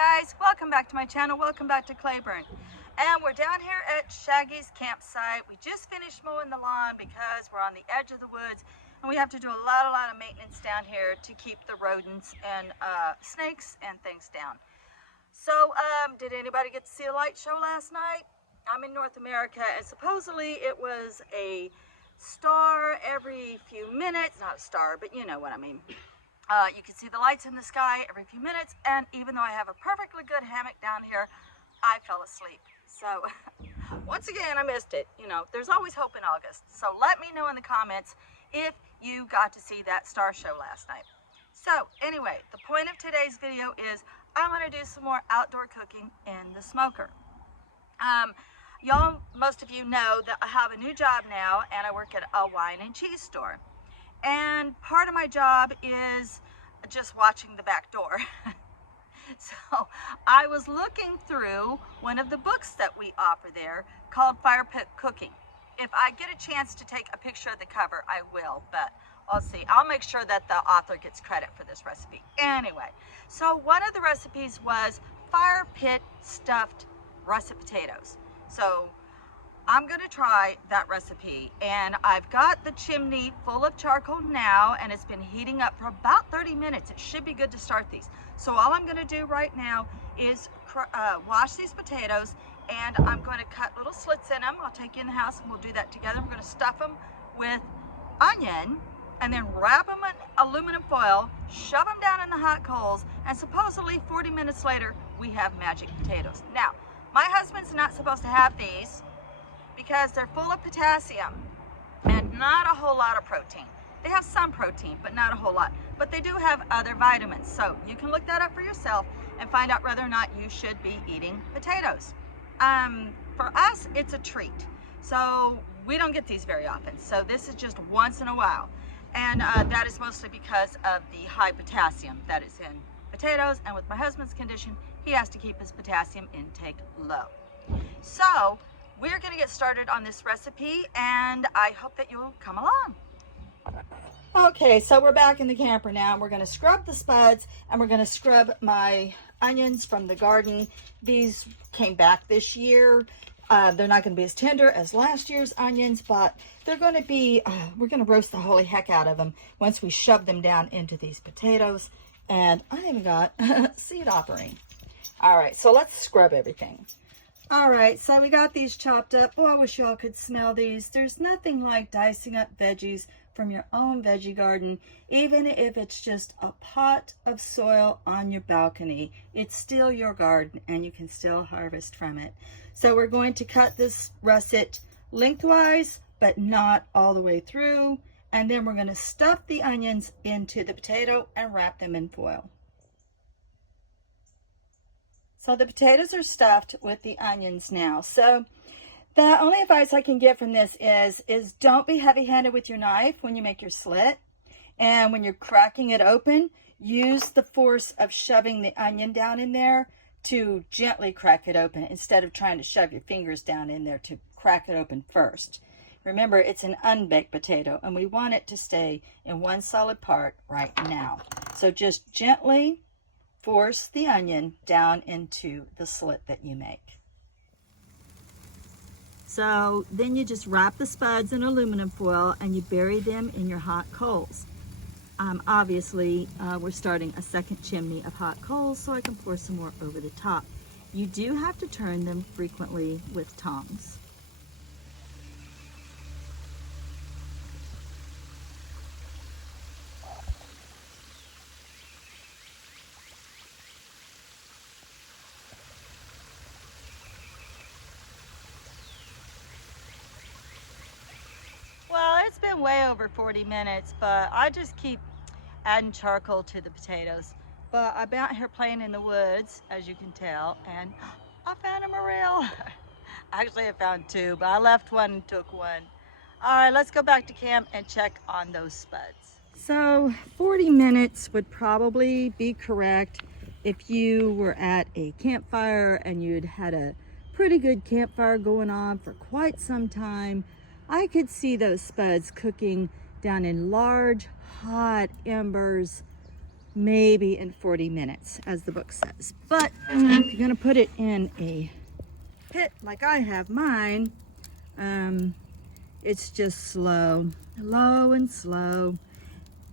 guys, welcome back to my channel, welcome back to Claiborne. And we're down here at Shaggy's campsite. We just finished mowing the lawn because we're on the edge of the woods and we have to do a lot of maintenance down here to keep the rodents and snakes and things down. So did anybody get to see a light show last night? I'm in North America and supposedly it was a star every few minutes, not a star, but you know what I mean. You can see the lights in the sky every few minutes, and even though I have a perfectly good hammock down here, I fell asleep. So, once again, I missed it. You know, there's always hope in August. So let me know in the comments if you got to see that star show last night. So, anyway, the point of today's video is I'm going to do some more outdoor cooking in the smoker. Y'all, most of you know that I have a new job now, and I work at a wine and cheese store. And part of my job is just watching the back door. So I was looking through one of the books that we offer there called Fire Pit Cooking. If I get a chance to take a picture of the cover, I will, but I'll see. I'll make sure that the author gets credit for this recipe. Anyway, so one of the recipes was fire pit stuffed russet potatoes. So I'm going to try that recipe, and I've got the chimney full of charcoal now, and it's been heating up for about 30 minutes. It should be good to start these. So all I'm going to do right now is wash these potatoes, and I'm going to cut little slits in them. I'll take you in the house and we'll do that together. We're going to stuff them with onion and then wrap them in aluminum foil, shove them down in the hot coals, and supposedly 40 minutes later we have magic potatoes. Now, my husband's not supposed to have these because they're full of potassium and not a whole lot of protein. They have some protein, but not a whole lot. But they do have other vitamins. So you can look that up for yourself and find out whether or not you should be eating potatoes. For us, it's a treat. So we don't get these very often. So this is just once in a while. And that is mostly because of the high potassium that is in potatoes. And with my husband's condition, he has to keep his potassium intake low. So we're going to get started on this recipe, and I hope that you'll come along. Okay, so we're back in the camper now, and we're going to scrub the spuds, and we're going to scrub my onions from the garden. These came back this year. They're not going to be as tender as last year's onions, but they're going to be, we're going to roast the holy heck out of them once we shove them down into these potatoes. And I even got seed offering. All right, so let's scrub everything. All right, so we got these chopped up. Oh, I wish y'all could smell these. There's nothing like dicing up veggies from your own veggie garden, even if it's just a pot of soil on your balcony. It's still your garden, and you can still harvest from it. So we're going to cut this russet lengthwise, but not all the way through. And then we're going to stuff the onions into the potato and wrap them in foil. So the potatoes are stuffed with the onions now. So the only advice I can give from this is don't be heavy-handed with your knife when you make your slit. And when you're cracking it open, use the force of shoving the onion down in there to gently crack it open instead of trying to shove your fingers down in there to crack it open first. Remember, it's an unbaked potato, and we want it to stay in one solid part right now. So just gently force the onion down into the slit that you make. So then you just wrap the spuds in aluminum foil and you bury them in your hot coals. Obviously, we're starting a second chimney of hot coals so I can pour some more over the top. You do have to turn them frequently with tongs. Well, it's been way over 40 minutes, but I just keep adding charcoal to the potatoes. But I've been out here playing in the woods, as you can tell, and I found a morel. Actually, I found two, but I left one and took one. All right, let's go back to camp and check on those spuds. So 40 minutes would probably be correct if you were at a campfire and you'd had a pretty good campfire going on for quite some time. I could see those spuds cooking down in large, hot embers maybe in 40 minutes, as the book says. But if you're gonna put it in a pit like I have mine, it's just slow, low and slow.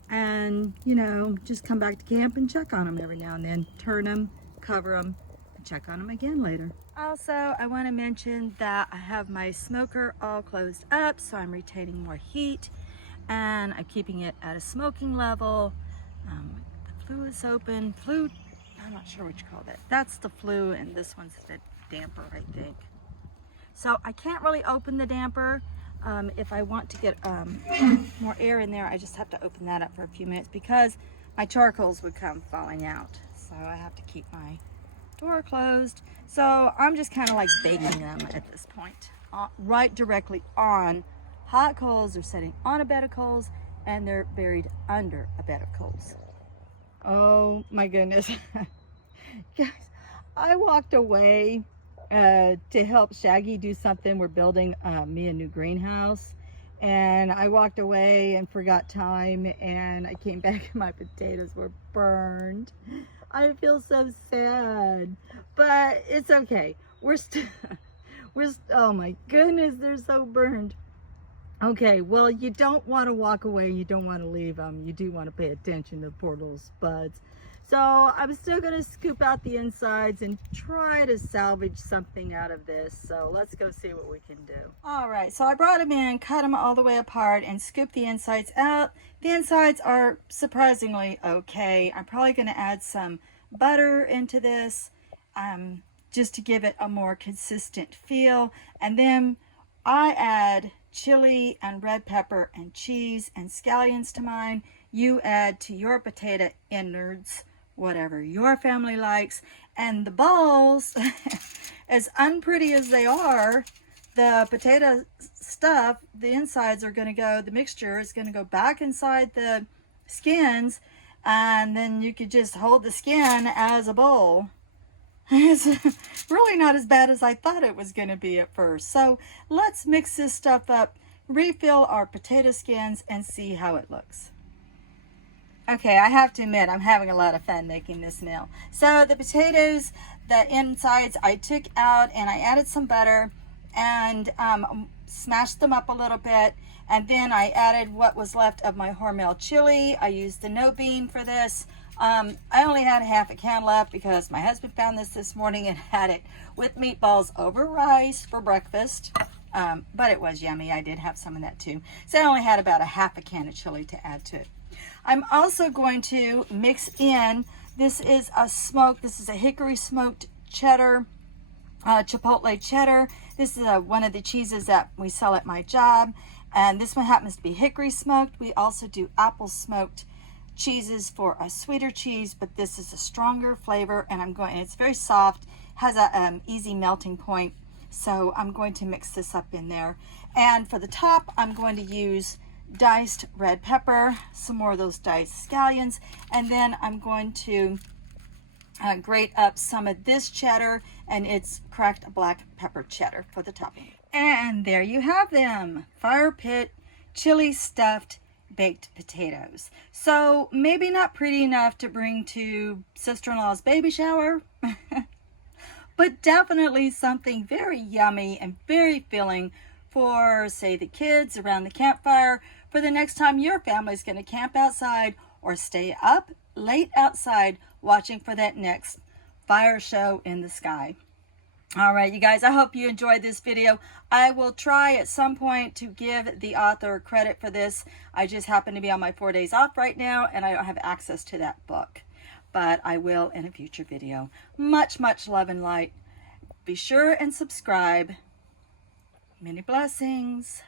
And, you know, just come back to camp and check on them every now and then. Turn them, cover them, and check on them again later. Also, I want to mention that I have my smoker all closed up, so I'm retaining more heat, and I'm keeping it at a smoking level. The flue is open. Flue, I'm not sure what you call that. That's the flue, and this one's the damper, I think. So I can't really open the damper. If I want to get more air in there, I just have to open that up for a few minutes because my charcoals would come falling out. So I have to keep my door closed. So I'm just kind of like baking them at this point. Right directly on hot coals. They're sitting on a bed of coals and they're buried under a bed of coals. Oh my goodness. Guys, I walked away to help Shaggy do something. We're building me a new greenhouse, and I walked away and forgot time, and I came back and my potatoes were burned. I feel so sad, but it's okay. Oh my goodness, they're so burned. Okay, well, you don't want to walk away, you don't want to leave them. You do want to pay attention to poor little Spuds. So I'm still going to scoop out the insides and try to salvage something out of this. So let's go see what we can do. All right, so I brought them in, cut them all the way apart, and scooped the insides out. The insides are surprisingly okay. I'm probably going to add some butter into this just to give it a more consistent feel. And then I add chili and red pepper and cheese and scallions to mine. You add to your potato innards whatever your family likes. And the balls, as unpretty as they are, the potato stuff, the insides are going to go, the mixture is going to go back inside the skins, and then you could just hold the skin as a bowl. It's really not as bad as I thought it was going to be at first. So let's mix this stuff up, refill our potato skins, and see how it looks. Okay, I have to admit, I'm having a lot of fun making this meal. So the potatoes, the insides, I took out and I added some butter and smashed them up a little bit. And then I added what was left of my Hormel chili. I used the no bean for this. I only had half a can left because my husband found this morning and had it with meatballs over rice for breakfast. But it was yummy. I did have some of that too. So I only had about a half a can of chili to add to it. I'm also going to mix in, this is a hickory smoked cheddar, chipotle cheddar. This is one of the cheeses that we sell at my job. And this one happens to be hickory smoked. We also do apple smoked cheeses for a sweeter cheese, but this is a stronger flavor, and it's very soft, has a easy melting point. So I'm going to mix this up in there. And for the top, I'm going to use diced red pepper, some more of those diced scallions, and then I'm going to grate up some of this cheddar, and it's cracked black pepper cheddar for the topping. And there you have them, fire pit chili stuffed baked potatoes. So maybe not pretty enough to bring to sister-in-law's baby shower, but definitely something very yummy and very filling for, say, the kids around the campfire, for the next time your family's going to camp outside or stay up late outside watching for that next fire show in the sky. All right, you guys, I hope you enjoyed this video. I will try at some point to give the author credit for this. I just happen to be on my 4 days off right now, and I don't have access to that book. But I will in a future video. Much, much love and light. Be sure and subscribe. Many blessings.